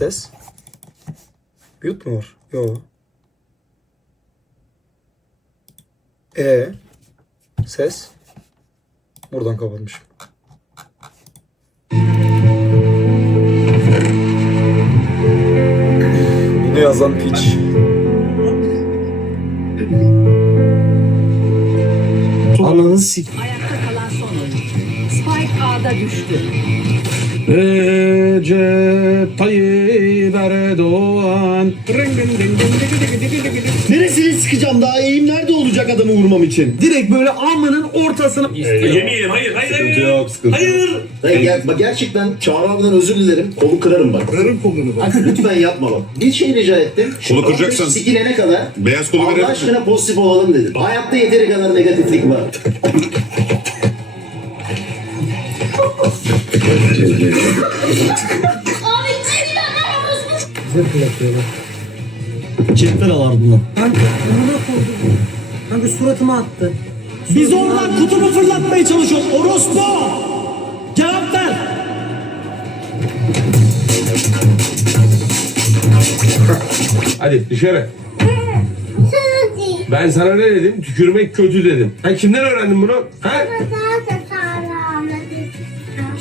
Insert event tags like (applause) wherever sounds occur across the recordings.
Ses. Mute mu var? Yo. E. Ses. Buradan kapatmışım. Bunu yazan piç. Ananı sik. Ayakta kalan son oyuncu. Spike A'da düştü. Recep Tayyip Erdoğan. Neresini sıkacağım daha eğim nerede olacak adamı vurmam için? Direkt böyle alnının ortasına. Yemeyelim hayır hayır hayır. Sıkıntı yok sıkıntı yok. Hayır. Hayır, ger- bak gerçekten Çağrı abiden özür dilerim. Kolu kırarım bak. Kırarım kolunu bak. lütfen yapma bak. Bir şey rica ettim. Şu Kolu kıracaksan- ateş Sikilene kadar Beyaz kolu Allah verelim. aşkına pozitif olalım dedim. Hayatta yeteri kadar negatiflik var. (laughs) Cepler alar bunu. Kanka amına koydum. Kanka suratıma attı. Biz oradan kutumu fırlatmaya çalışıyoruz. Orospu! Cevap ver! Hadi dışarı. Ben sana ne dedim? Tükürmek kötü dedim. Ha kimden öğrendin bunu? Ha?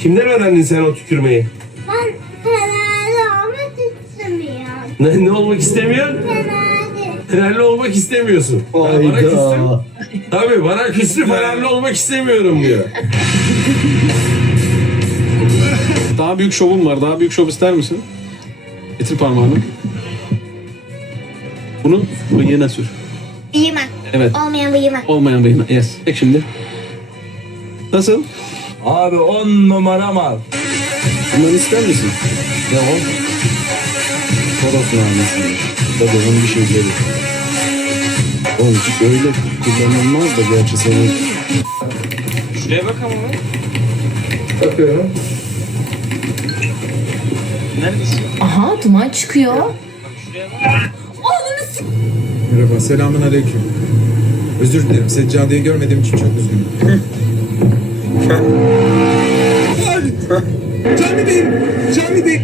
Kimden öğrendin sen o tükürmeyi? Ben herhalde olmak istemiyorum. Ne, ne olmak istemiyorsun? Herhalde. Fenerli olmak istemiyorsun. Ha, bana küstün. Tabii bana küstü Fenerli olmak istemiyorum diyor. Daha büyük şovum var. Daha büyük şov ister misin? Getir parmağını. Bunu bıyığına sür. Bıyıma. Evet. Olmayan bıyıma. Olmayan bıyığına. Yes. Çek şimdi. Nasıl? Abi on numara mal. Bundan ister misin? Ne o? Toros namesi. Babamın bir şeyleri. Oğlum öyle kullanılmaz da gerçi senin. Şuraya bak ama. Aha duman çıkıyor. Merhaba, selamun aleyküm. Özür dilerim, seccadeyi görmediğim için çok üzgünüm. Cami Bey! Cami Bey!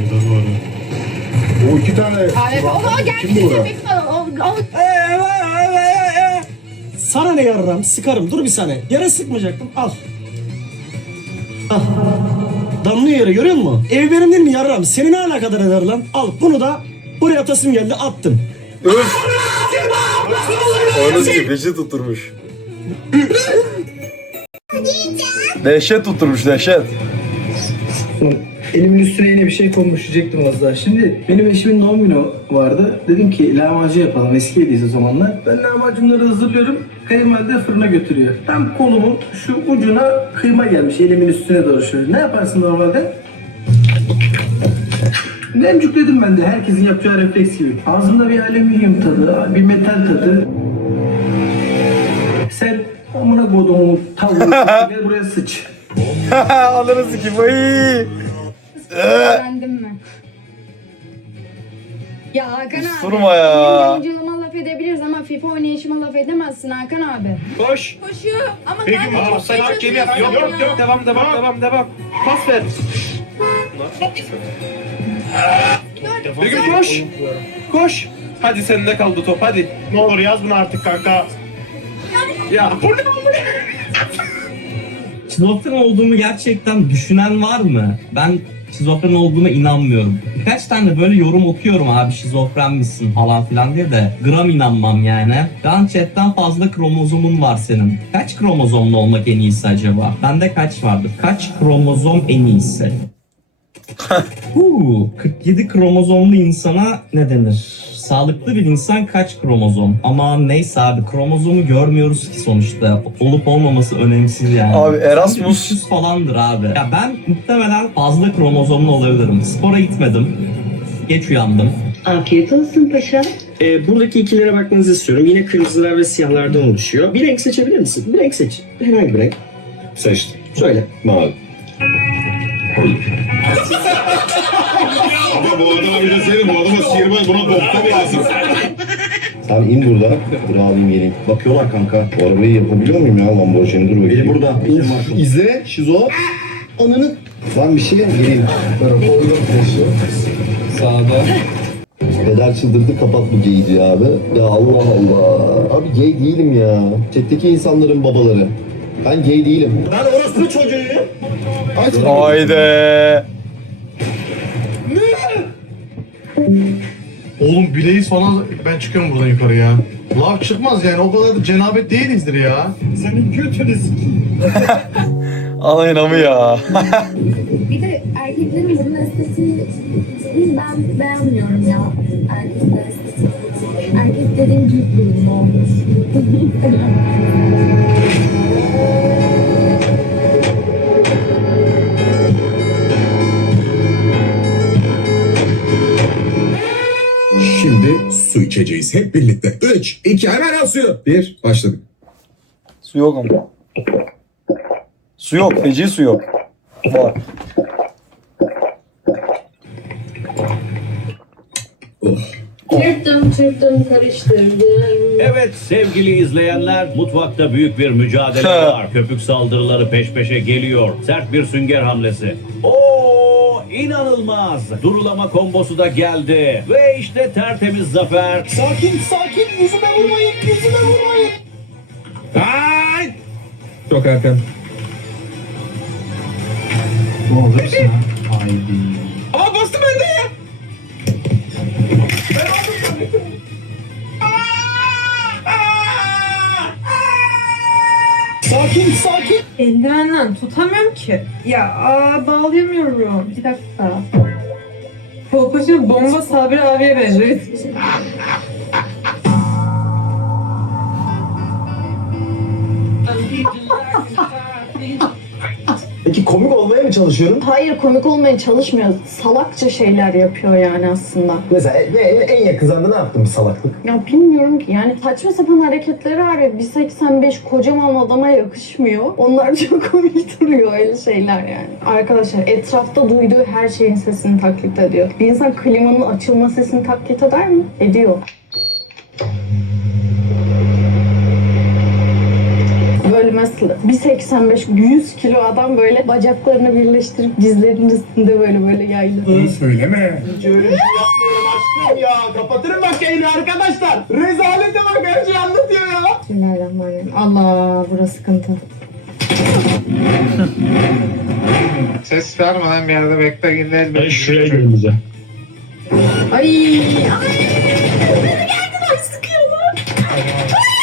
O iki tane Kim bu orada? Sana ne yararım? Sıkarım. Dur bir saniye. Yere sıkmayacaktım. Al. Al. Damlıyor yere görüyor musun? Ev benim değil mi yararım? Seni ne alakadar eder lan? Al bunu da buraya atasım geldi attım. Öf. Onu gibi peşi tutturmuş. dehşet tutturmuş dehşet. Elimin üstüne yine bir şey konmuş diyecektim az daha. Şimdi benim eşimin doğum günü vardı. Dedim ki lahmacun yapalım. Eski o zamanlar. Ben lahmacunları hazırlıyorum. Kayınvalide fırına götürüyor. Tam kolumun şu ucuna kıyma gelmiş. Elimin üstüne doğru şöyle. Ne yaparsın normalde? Nemcükledim ben de herkesin yapacağı refleks gibi. Ağzımda bir alüminyum tadı, bir metal tadı. Sen amına kodumun tavuğu gel buraya sıç. (laughs) Ananı sikeyim. Ay. Öğrendin mi? Ya Hakan abi. Durma ya. Yayıncılığıma laf edebiliriz ama FIFA oynayışıma laf edemezsin Hakan abi. Koş. Koşuyor ama Peki, ben de çok sen hak şey geliyor. Yok yok yok. Devam devam devam devam. Pas ver. Bir gün koş. Koş. Hadi sende kaldı top hadi. Ne olur yaz bunu artık kanka. Ya bu ne? Şizofren olduğumu gerçekten düşünen var mı? Ben şizofren olduğuma inanmıyorum. Birkaç tane böyle yorum okuyorum abi şizofren misin falan filan diye de gram inanmam yani. Ben chatten fazla kromozomun var senin. Kaç kromozomlu olmak en iyisi acaba? Bende kaç vardır? Kaç kromozom en iyisi? (laughs) Huu, 47 kromozomlu insana ne denir? Sağlıklı bir insan kaç kromozom? Ama neyse abi kromozomu görmüyoruz ki sonuçta. Olup olmaması önemsiz yani. Abi Erasmus- Sanki 300 falandır abi. Ya ben muhtemelen fazla kromozomlu olabilirim. Spora gitmedim. Geç uyandım. Afiyet olsun paşa. Ee, buradaki ikilere bakmanızı istiyorum. Yine kırmızılar ve siyahlardan oluşuyor. Bir renk seçebilir misin? Bir renk seç. Herhangi bir renk. Seçtim. Söyle. Mavi. (laughs) Ama bu adama bir de senin bu adama sihirbaz buna doktor lazım. Sen in burada. Dur abim geleyim. Bakıyorlar kanka. Bu arabayı yapabiliyor muyum ya Lamborghini? Dur bakayım. Biri burada. Uf, izle. Şizo. Ananı. Lan bir şey geleyim. Sağda. Peder çıldırdı kapat bu diyor abi. Ya Allah Allah. Abi gay değilim ya. Chat'teki insanların babaları. Ben gay değilim. Ben orospu çocuğuyum. Haydi. Oğlum bileğiz falan ben çıkıyorum buradan yukarı ya. Lav çıkmaz yani o kadar da cenabet değilizdir ya. Senin götünü Ana (laughs) inamı ya. (laughs) Bir de erkeklerin bunun estetiğini ben beğenmiyorum ya. Erkekler estetiği. Erkek dediğim Türk ürünü olmuş. Şimdi su içeceğiz hep birlikte. 3, 2, hemen al suyu. 1, başladık. Su yok ama. Su yok. Feci su yok. Var. Çırptım çırptım karıştırdım. Evet sevgili izleyenler mutfakta büyük bir mücadele var. Köpük saldırıları peş peşe geliyor. Sert bir sünger hamlesi. Oo inanılmaz. Durulama kombosu da geldi. Ve işte tertemiz zafer. Sakin sakin yüzüme vurmayın yüzüme vurmayın. Ay! Çok erken. Ne olursa. Haydi. Aa bastı bende ya. Sakin sakin. Eldivenden tutamıyorum ki. Ya aa, bağlayamıyorum. Bir dakika. Kolpaçın bomba Sabri abiye benziyor. (laughs) Komik olmaya mı çalışıyorum? Hayır komik olmaya çalışmıyor. Salakça şeyler yapıyor yani aslında. Mesela ne, en yakın zamanda ne yaptım bir salaklık? Ya bilmiyorum ki yani saçma sapan hareketleri var ya 1.85 kocaman adama yakışmıyor. Onlar (laughs) çok komik duruyor öyle şeyler yani. Arkadaşlar etrafta duyduğu her şeyin sesini taklit ediyor. Bir insan klimanın açılma sesini taklit eder mi? Ediyor. Böyle mesela 1.85 100 kilo adam böyle bacaklarını birleştirip dizlerinin üstünde böyle böyle yaylı. Söyleme. aşkım ya kapatırım bak yayını arkadaşlar. Rezalete bak her şeyi anlatıyor ya. Bismillahirrahmanirrahim. Allah burası sıkıntı. Ses vermeden bir yerde bekle gidelim. Ben şuraya Ay, ay. Abi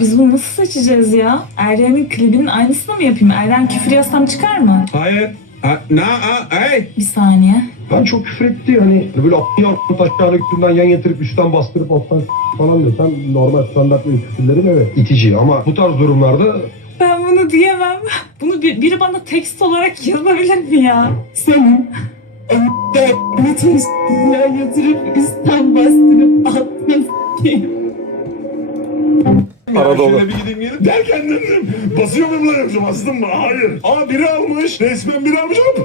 biz bunu nasıl seçeceğiz ya? Eryan'ın klibinin aynısını mı yapayım? Eryan küfür yazsam çıkar mı? Hayır. Ha, na, a, ay. Bir saniye. Ben çok küfür etti hani böyle a**ını taşlarını üstünden yan yatırıp üstten bastırıp alttan falan desem normal standart bir küfürlerin evet itici ama bu tarz durumlarda Ben bunu diyemem. Bunu bir, biri bana tekst olarak yazabilir mi ya? Senin bütün üstünden yatırıp üstten bastırıp alttan s**eyim. Arada olur. Şöyle bir gideyim gelip derken dedim. Basıyor muyum lan yoksa bastım mı? Hayır. Aa biri almış. Resmen biri almış. Hop.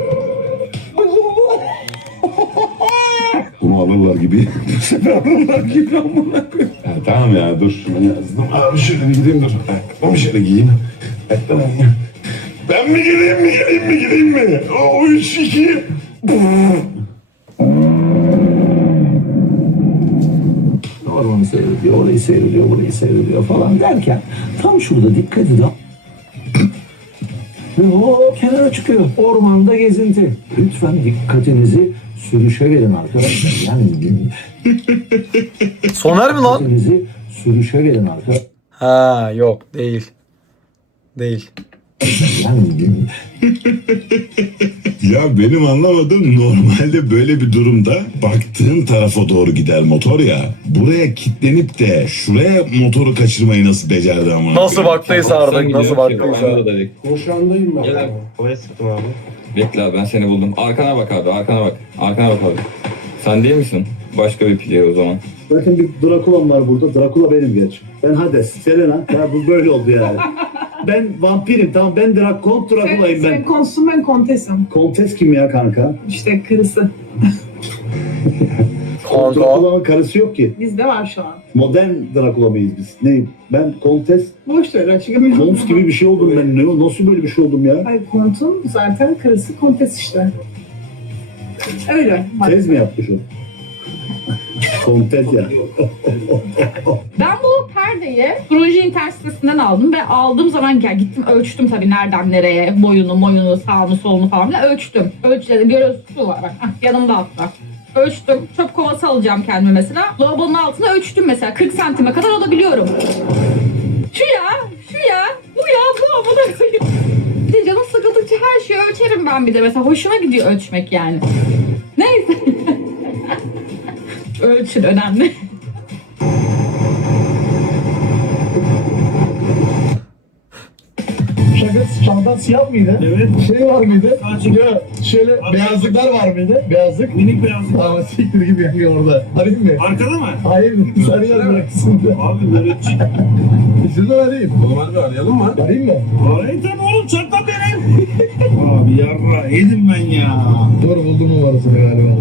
Bunu alırlar gibi. Bu sefer alırlar gibi amına koyayım. Ha, tamam ya dur şunu yazdım. Abi şöyle bir gideyim dur. Ayakkabımı şöyle giyeyim. Ayakkabımı giyeyim. Ben mi gideyim mi gideyim mi gideyim mi? O üç iki. Ormanı seyrediyor, orayı seyrediyor, burayı seyrediyor falan derken tam şurada dikkat edin. Ve o kenara çıkıyor. Ormanda gezinti. Lütfen dikkatinizi sürüşe verin arkadaşlar. Yani (laughs) Soner mi lan? dikkatinizi sürüşe verin arkadaşlar. Ha yok değil. Değil. (laughs) Ya benim anlamadığım normalde böyle bir durumda baktığın tarafa doğru gider motor ya. Buraya kilitlenip de şuraya motoru kaçırmayı nasıl becerdi ama? Nasıl baktıysa artık nasıl baktıysa. Boşandayım ben. Gel Havaya sıktım abi. Bekle abi ben seni buldum. Arkana bak abi arkana bak. Arkana bak abi. Sen değil misin? Başka bir player o zaman. Bakın bir Drakula'm var burada. Drakula benim geç. Ben Hades, Selena. Ya bu böyle oldu yani. (laughs) ben vampirim tamam ben Drak Kont Drakula'yım ben. konsun ben kontesim. Kontes kim ya kanka? İşte. Kanka. (laughs) Drakula'nın karısı yok ki. Bizde var şu an. Modern Drakula mıyız biz? Ne? Ben kontes, Boş ver açık Holmes gibi bir şey oldum ben. Ne, nasıl böyle bir şey oldum ya? Ay kontun zaten karısı kontes işte. Öyle. Tez mi yapmış o? (laughs) Kontes ya. Ben bu perdeyi proje internet aldım ve aldığım zaman gel gittim ölçtüm tabii nereden nereye boyunu moyunu sağını solunu falan ölçtüm. Ölçüledim görüyorsun şu var bak hah, yanımda hatta. Ölçtüm. Çöp kovası alacağım kendime mesela. Lavabonun altına ölçtüm mesela. 40 santime kadar alabiliyorum. Şu ya, şu ya, bu ya, bu amına. Bir de canım sıkıldıkça her şeyi ölçerim ben bir de mesela. Hoşuma gidiyor ölçmek yani. Neyse. (laughs) Ölçün önemli. Çantan siyah mıydı? Evet. Şey var mıydı? Ya şöyle beyazlıklar var mıydı? Beyazlık. Minik beyazlık. Ama siktir gibi yanıyor orada. Arayayım mı? Arkada mı? Hayır. Sarı yazacaksın. Abi böyle çık. Şuradan arayayım. Oğlum hadi arayalım mı? Arayayım mı? Arayın tabii oğlum çakma benim. Abi yarra yedim ben ya. Doğru buldum numarasını galiba.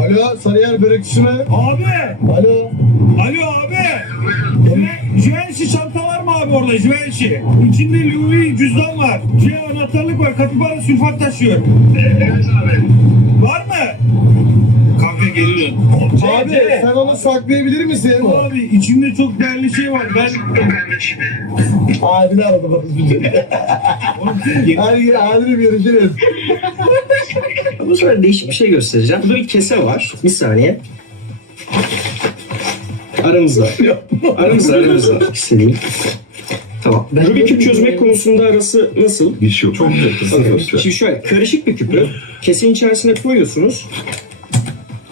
Alo Sarıyer börekçisi mi? Abi. Alo. Alo abi. Jüve- Jüvenşi çanta var mı abi orada Jüvenşi? İçinde Louis cüzdan var. C anahtarlık var. Kapibara sülfat taşıyor. Evet abi. Var mı? Kanka geliyorum. Abi sen onu saklayabilir misin? Abi içimde çok değerli şey var. Ben Adile aradı bak bizi. Hadi Adile görüşürüz. Bu sefer değişik bir şey göstereceğim. Burada bir kese var. Bir saniye. Aramızda. aramızda aramızda. İstediğim. Tamam. Rubik küp çözmek konusunda arası nasıl? Bir şey yok. Çok yakın. Bakın, Şimdi şöyle karışık bir küpü kesin içerisine koyuyorsunuz.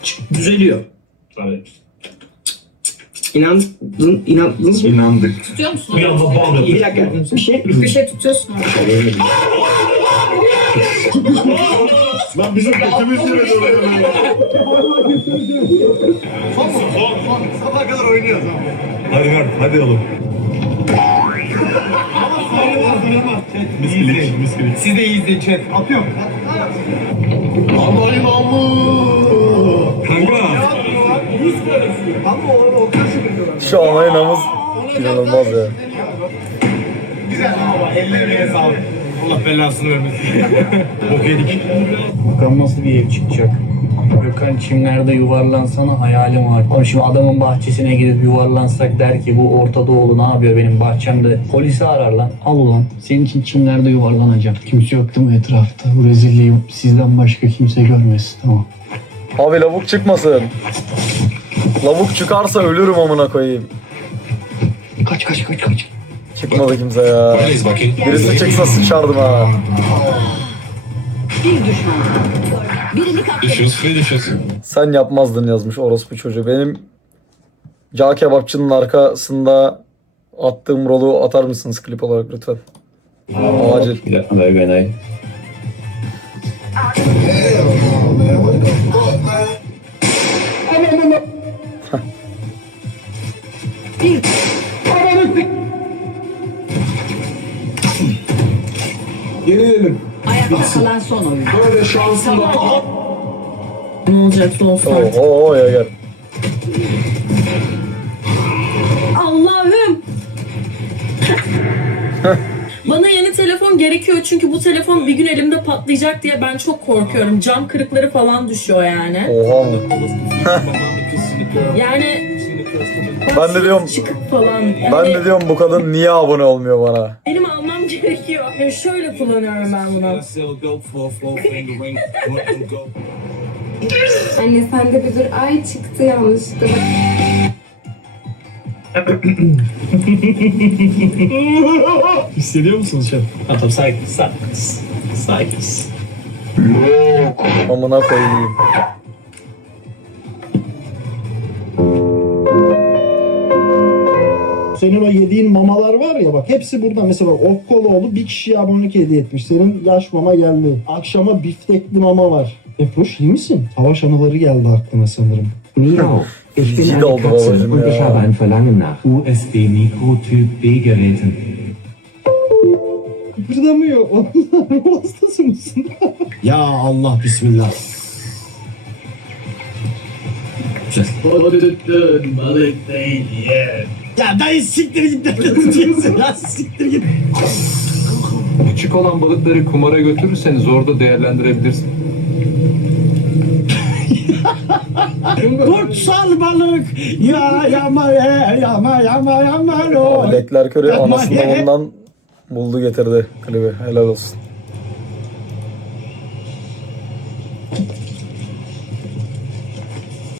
Çık, Düzeliyor. Tabii. İnandın, inandınız mı? İnandık. Tutuyor musun? Bir dakika. Bir şey. Bir şey tutuyorsun. Lan bizim götümüz yere Sabah kadar oynuyoruz ama. Hadi ver. Hadi oğlum. Miskilik. Miskilik. Siz de izleyin chat. Atıyorum. Aman imamı. Kanka. Ama o, o kaşı Şu an oynamız inanılmaz ya. Güzel ama ellerine sağlık. Allah belasını vermesin. Bok yedik. Bakalım nasıl bir ev çıkacak. Gökhan çimlerde yuvarlansana hayalim var. Oğlum şimdi adamın bahçesine gidip yuvarlansak der ki bu Orta Doğulu ne yapıyor benim bahçemde. Polisi arar lan. Al ulan senin için çimlerde yuvarlanacağım. Kimse yok değil mi etrafta? Bu rezilliği sizden başka kimse görmesin tamam. Abi lavuk çıkmasın. Lavuk çıkarsa ölürüm amına koyayım. Kaç kaç kaç kaç. Çıkmadı kimse ya. Birisi çıksa sıçardım ha. Düşüyorsun ne düşüyorsun? Sen yapmazdın yazmış orospu çocuğu. Benim cağ kebapçının arkasında attığım rolu atar mısınız klip olarak lütfen? Acil. Bir dakika ver kalan son oyun. Böyle şansında Ne olacak son saat? Oo, oo ya gel. Allah'ım. Bana yeni telefon gerekiyor çünkü bu telefon bir gün elimde patlayacak diye ben çok korkuyorum. Cam kırıkları falan düşüyor yani. Oha? Yani Ben de diyorum çıkık falan. ben de diyorum bu kadın niye abone olmuyor bana? benim almam gerekiyor. Yani şöyle kullanıyorum ben bunu. Anne sende bir dur ay çıktı yanlışlıkla. (laughs) Hissediyor musunuz şu an? Ha tamam sakin sakin. Sakin. Amına koyayım. Senin o yediğin mamalar var ya bak hepsi burada. Mesela bak Okkoloğlu bir kişiye abonelik hediye etmiş. Senin yaş mama geldi. Akşama biftekli mama var. Efroş iyi misin? Savaş anıları geldi aklına sanırım. Nino, ich bin eine Katze und ich habe ein Verlangen nach USB-Mikrotyp B-Geräten. Kıpırdamıyor. (laughs) Onlar hastası mısın? ya Allah bismillah. O tuttun balık değil yer. Ya dayı siktir git tutuyorsun lan (laughs) siktir git. Küçük olan balıkları kumara götürürseniz orada değerlendirebilirsin. Kutsal balık ya yama ye yama yama yama lo. Leclerc Yapma anasını ye. ondan buldu getirdi klibi. Helal olsun.